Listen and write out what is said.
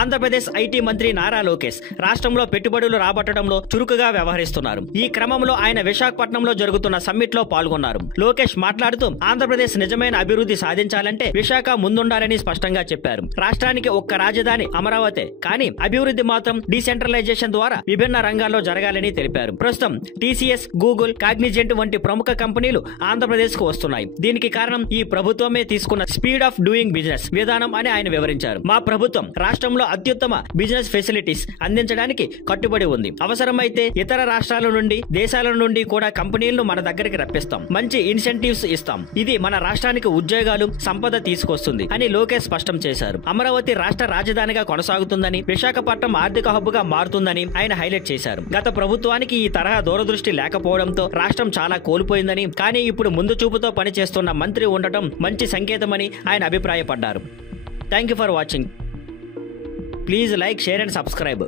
Andhra Pradesh IT మంత్రి నారా లోకేష్ రాష్ట్రంలో పెట్టుబడులు రాబట్టడంలో చురుకుగా వ్యవహరిస్తున్నారు. ఈ క్రమంలో ఆయన విశాఖపట్నంలో జరుగుతున్న సమ్మిట్ లో పాల్గొన్నారు. లోకేష్ మాట్లాడుతూ ఆంధ్రప్రదేశ్ నిజమైన అభివృద్ధి సాధించాలంటే విశాఖ ముందుండాలని స్పష్టంగా చెప్పారు. రాష్ట్రానికి ఒక్క రాజధాని అమరావతి, కానీ అభివృద్ధి మాత్రం డీసెంట్రలైజేషన్ ద్వారా విభిన్న రంగాల్లో జరగాలని తెలిపారు. ప్రస్తుతం టీసీఎస్, గూగుల్, కాగ్నిజెంట్ వంటి ప్రముఖ కంపెనీలు ఆంధ్రప్రదేశ్ కు వస్తున్నాయి. దీనికి కారణం ఈ ప్రభుత్వమే తీసుకున్న స్పీడ్ ఆఫ్ డూయింగ్ బిజినెస్ విధానం అని ఆయన వివరించారు. మా ప్రభుత్వం రాష్ట్రంలో అత్యుత్తమ బిజినెస్ ఫెసిలిటీస్ అందించడానికి కట్టుబడి ఉంది. అవసరమైతే ఇతర రాష్ట్రాల నుండి, దేశాల నుండి కూడా కంపెనీలను మన దగ్గరికి రప్పిస్తాం. మంచి ఇన్సెంటివ్స్ ఇస్తాం. ఇది మన రాష్ట్రానికి ఉద్యోగాలు, సంపద తీసుకొస్తుంది అని లోకేష్ స్పష్టం చేశారు. అమరావతి రాష్ట్ర రాజధానిగా కొనసాగుతుందని, విశాఖపట్నం ఆర్థిక హబ్ గా మారుతుందని ఆయన హైలైట్ చేశారు. గత ప్రభుత్వానికి ఈ తరహా దూరదృష్టి లేకపోవడంతో రాష్ట్రం చాలా కోల్పోయిందని, కానీ ఇప్పుడు ముందు చూపుతో పనిచేస్తున్న మంత్రి ఉండటం మంచి సంకేతమని ఆయన అభిప్రాయపడ్డారు. Thank you for watching. Please like, share and subscribe.